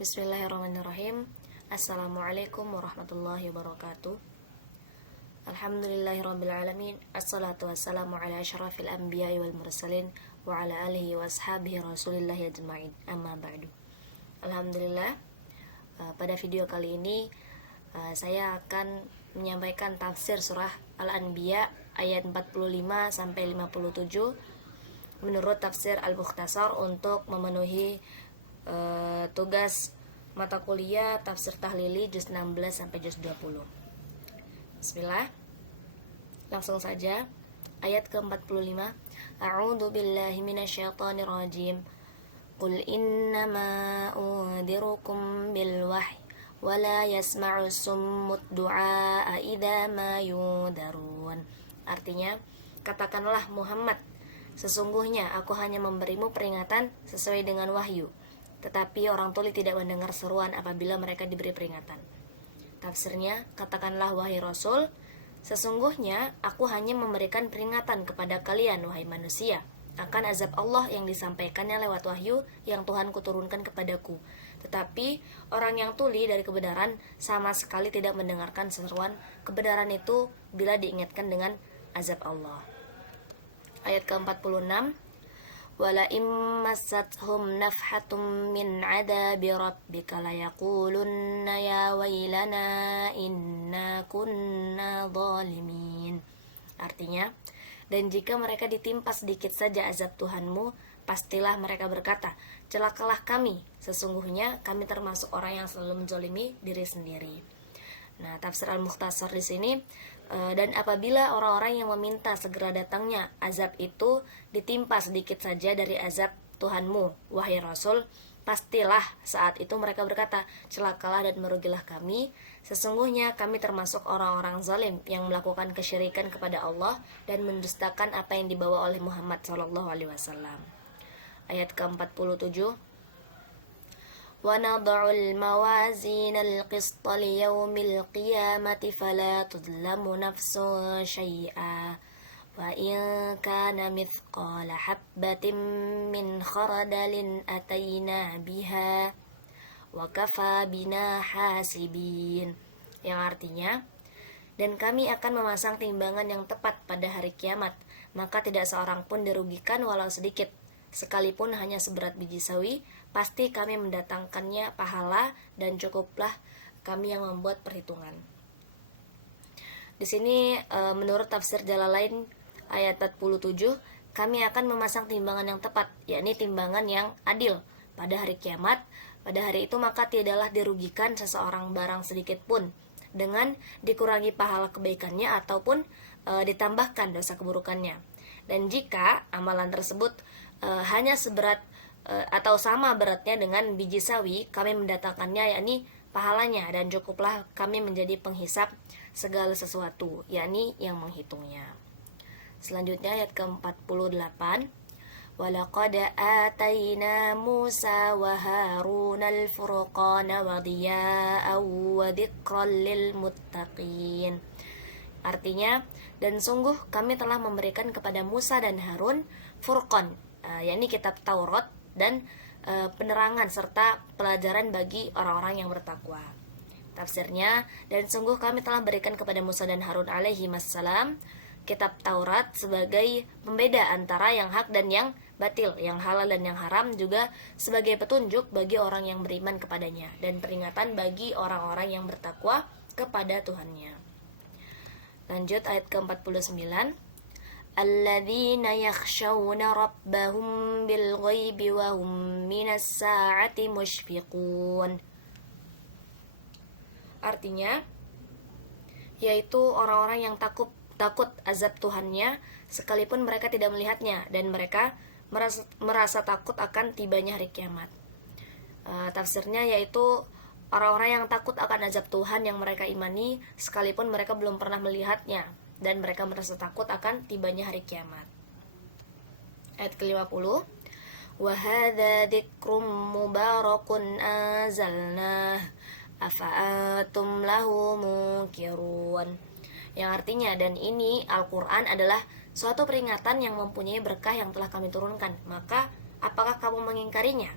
Bismillahirrahmanirrahim. Assalamualaikum warahmatullahi wabarakatuh. Alhamdulillahirrabbilalamin. Assalatu wassalamu ala asyrafil anbiya'i wal mursalin wa ala alihi wa ashabihi rasulillahi ajma'in. Amma ba'du. Alhamdulillah, pada video kali ini saya akan menyampaikan tafsir surah Al-Anbiya ayat 45 sampai 57 menurut tafsir Al-Mukhtasar untuk memenuhi tugas mata kuliah tafsir tahlili juz 16 sampai juz 20. Bismillah. Langsung saja ayat ke-45. A'udzu billahi minasyaitonir rajim. Qul innama unzirukum bil wahyi wa la yasma'u summud du'a idza ma yunzarun. Artinya, katakanlah Muhammad, sesungguhnya aku hanya memberimu peringatan sesuai dengan wahyu, tetapi orang tuli tidak mendengar seruan apabila mereka diberi peringatan. Tafsirnya, katakanlah wahai Rasul, sesungguhnya aku hanya memberikan peringatan kepada kalian, wahai manusia, akan azab Allah yang disampaikannya lewat wahyu yang Tuhan kuturunkan kepadaku. Tetapi orang yang tuli dari kebenaran sama sekali tidak mendengarkan seruan kebenaran itu bila diingatkan dengan azab Allah. Ayat ke-46. Wala immasathum nafhatum min adabi rabbika layaqulunna ya wailana inna kunna zalimin. Artinya, dan jika mereka ditimpa sedikit saja azab Tuhanmu, pastilah mereka berkata, celakalah kami, sesungguhnya kami termasuk orang yang selalu menzalimi diri sendiri. Nah, tafsir Al-Mukhtasar di sini, dan apabila orang-orang yang meminta segera datangnya azab itu ditimpa sedikit saja dari azab Tuhanmu, wahai Rasul, pastilah saat itu mereka berkata, celakalah dan merugilah kami, sesungguhnya kami termasuk orang-orang zalim yang melakukan kesyirikan kepada Allah dan mendustakan apa yang dibawa oleh Muhammad SAW. Ayat ke-47. وَنَضَعُ الْمَوَازِينَ الْقِسْطَ لِيَوْمِ الْقِيَامَةِ فَلَا تُظْلَمُ نَفْسٌ شَيْئًا وَإِنْ كَانَ مِثْقَالَ حَبَّةٍ مِّنْ خَرَدَلٍ أَتَيْنَا بِهَا وَكَفَى بِنَا حَاسِبِينَ, yang artinya, dan kami akan memasang timbangan yang tepat pada hari kiamat, maka tidak seorang pun dirugikan walau sedikit, sekalipun hanya seberat biji sawi, pasti kami mendatangkannya pahala dan cukuplah kami yang membuat perhitungan. Di sini menurut tafsir Jalalain ayat 47, kami akan memasang timbangan yang tepat, yakni timbangan yang adil pada hari kiamat. Pada hari itu maka tidaklah dirugikan seseorang barang sedikit pun dengan dikurangi pahala kebaikannya ataupun ditambahkan dosa keburukannya. Dan jika amalan tersebut hanya seberat atau sama beratnya dengan biji sawi, kami mendatangkannya, yakni pahalanya, dan cukuplah kami menjadi penghisap segala sesuatu, yakni yang menghitungnya. Selanjutnya ayat ke-48. وَلَقَدْ آتَيْنَا مُوسَى وَهَارُونَ الْفُرْقَانَ وَضِيَاءً وَذِكْرًا لِلْمُتَّقِينَ. Artinya, dan sungguh kami telah memberikan kepada Musa dan Harun Furqan, yakni kitab Taurat dan penerangan serta pelajaran bagi orang-orang yang bertakwa. Tafsirnya, dan sungguh kami telah berikan kepada Musa dan Harun alaihi wassalam kitab Taurat sebagai pembeda antara yang hak dan yang batil, yang halal dan yang haram, juga sebagai petunjuk bagi orang yang beriman kepadanya dan peringatan bagi orang-orang yang bertakwa kepada Tuhannya. Lanjut ayat ke-49. Alladzina yakhshawna rabbahum bil ghaibi wa hum minas sa'ati mushfiqun. Artinya, yaitu orang-orang yang takut azab Tuhannya sekalipun mereka tidak melihatnya, dan mereka merasa takut akan tibanya hari kiamat. Tafsirnya yaitu orang-orang yang takut akan azab Tuhan yang mereka imani sekalipun mereka belum pernah melihatnya, dan mereka merasa takut akan tibanya hari kiamat. Ayat ke-50. Wa hadza dzikrum mubarakun anzalnah afa'atum lahu munkirun. Yang artinya, dan ini Al-Quran adalah suatu peringatan yang mempunyai berkah yang telah kami turunkan, maka apakah kamu mengingkarinya?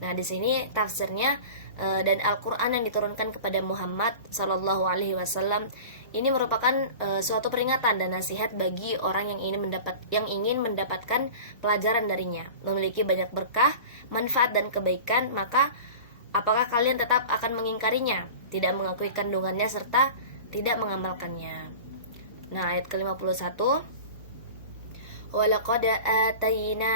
Nah, di sini tafsirnya dan Al-Qur'an yang diturunkan kepada Muhammad Sallallahu Alaihi Wasallam ini merupakan suatu peringatan dan nasihat bagi orang yang ingin mendapatkan pelajaran darinya, memiliki banyak berkah, manfaat dan kebaikan. Maka apakah kalian tetap akan mengingkarinya, tidak mengakui kandungannya serta tidak mengamalkannya? Nah, ayat ke-51, وَلَقَدْ آتَيْنَا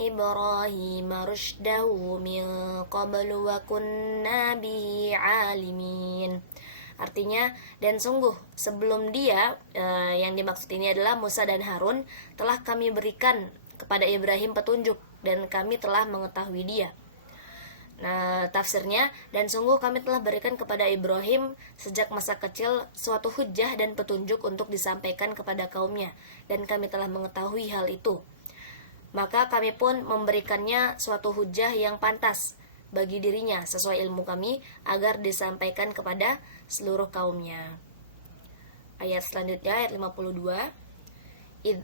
إِبْرَاهِيمَ رُشْدَهُ مِنْ قَبْلُ وَكُنَّا بِهِ عَالِمِينَ. Artinya, dan sungguh sebelum dia, yang dimaksud ini adalah Musa dan Harun, telah kami berikan kepada Ibrahim petunjuk dan kami telah mengetahui dia. Nah, tafsirnya, dan sungguh kami telah berikan kepada Ibrahim sejak masa kecil suatu hujjah dan petunjuk untuk disampaikan kepada kaumnya, dan kami telah mengetahui hal itu. Maka kami pun memberikannya suatu hujjah yang pantas bagi dirinya sesuai ilmu kami agar disampaikan kepada seluruh kaumnya. Ayat selanjutnya, ayat 52. إذ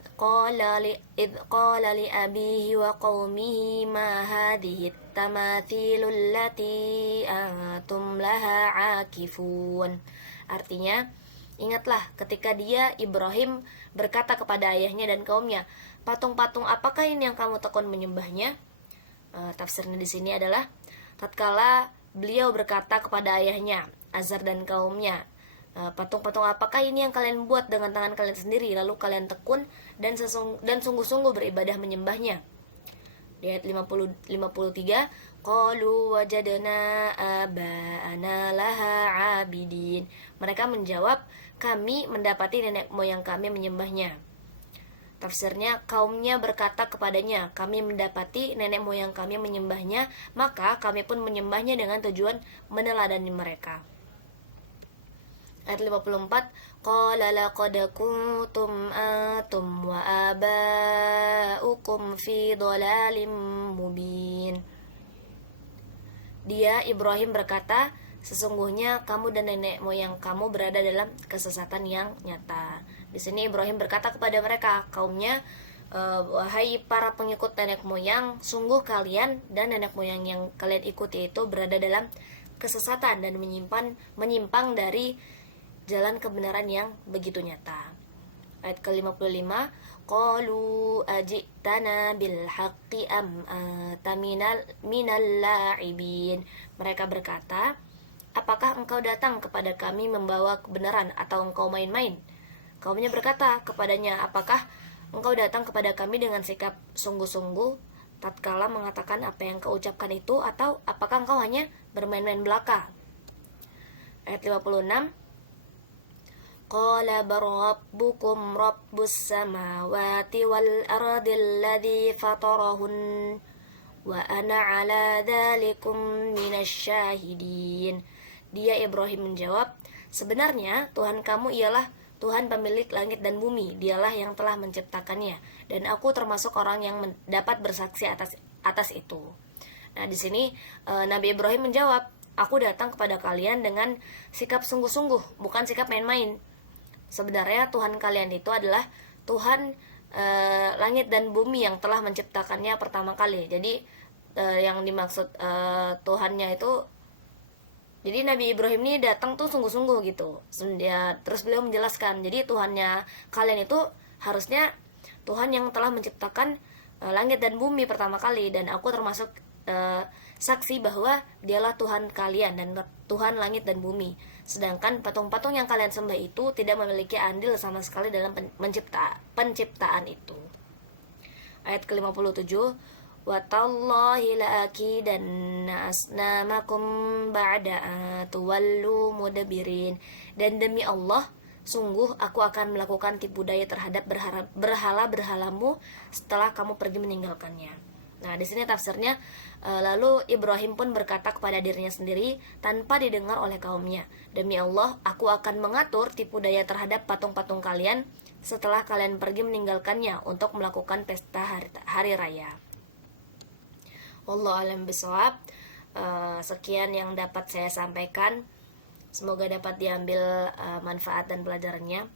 قال لأبيه وقومه ما هذه التماثيل التي أنتم لها عاكفون. Artinya, ingatlah ketika dia Ibrahim berkata kepada ayahnya dan kaumnya, patung-patung apakah ini yang kamu tekun menyembahnya? Tafsirnya di sini adalah, tatkala beliau berkata kepada ayahnya, Azar dan kaumnya, patung-patung apakah ini yang kalian buat dengan tangan kalian sendiri, lalu kalian tekun dan sungguh-sungguh beribadah menyembahnya. Di ayat 53, qalu wajadna aba'ana laha abidin. Mereka menjawab, kami mendapati nenek moyang kami menyembahnya. Tafsirnya, kaumnya berkata kepadanya, kami mendapati nenek moyang kami menyembahnya, maka kami pun menyembahnya dengan tujuan meneladani mereka. Ayat 54, qala laqad kuntum antum wa aba'ukum fi dhalalin mubin. Dia Ibrahim berkata, sesungguhnya kamu dan nenek moyang kamu berada dalam kesesatan yang nyata. Di sini Ibrahim berkata kepada mereka, kaumnya, wahai para pengikut nenek moyang, sungguh kalian dan nenek moyang yang kalian ikuti itu berada dalam kesesatan dan menyimpang dari jalan kebenaran yang begitu nyata. Ayat ke-55, qalu ajitana bil haqqi am anta minal la'ibin. Mereka berkata, apakah engkau datang kepada kami membawa kebenaran atau engkau main-main? Kaumnya berkata kepadanya, apakah engkau datang kepada kami dengan sikap sungguh-sungguh tatkala mengatakan apa yang kau ucapkan itu, atau apakah engkau hanya bermain-main belaka? Ayat 56, qala bal rabbukum rabbus samawati wal ardi alladhi fatarahun wa ana ala dzalikum minasyahidin. Dia Ibrahim menjawab, sebenarnya Tuhan kamu ialah Tuhan pemilik langit dan bumi, dialah yang telah menciptakannya, dan aku termasuk orang yang dapat bersaksi atas itu. Nah, di sini Nabi Ibrahim menjawab, aku datang kepada kalian dengan sikap sungguh-sungguh, bukan sikap main-main. Sebenarnya Tuhan kalian itu adalah Tuhan langit dan bumi yang telah menciptakannya pertama kali. Jadi yang dimaksud Tuhannya itu, jadi Nabi Ibrahim ini datang tuh sungguh-sungguh gitu. Terus beliau menjelaskan, jadi Tuhannya kalian itu harusnya Tuhan yang telah menciptakan langit dan bumi pertama kali, dan aku termasuk saksi bahwa dialah Tuhan kalian dan Tuhan langit dan bumi. Sedangkan patung-patung yang kalian sembah itu tidak memiliki andil sama sekali dalam penciptaan itu. Ayat ke-57, wa tallahi la'akidanna asnamakum ba'da tuwallu mudbirin. Dan demi Allah, sungguh aku akan melakukan tipu daya terhadap berhala-berhalamu setelah kamu pergi meninggalkannya. Nah, di sini tafsirnya, lalu Ibrahim pun berkata kepada dirinya sendiri tanpa didengar oleh kaumnya, demi Allah, aku akan mengatur tipu daya terhadap patung-patung kalian setelah kalian pergi meninggalkannya untuk melakukan pesta hari raya. Wallahu a'lam bishawab. Sekian yang dapat saya sampaikan. Semoga dapat diambil manfaat dan pelajarannya.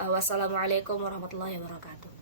Wassalamualaikum warahmatullahi wabarakatuh.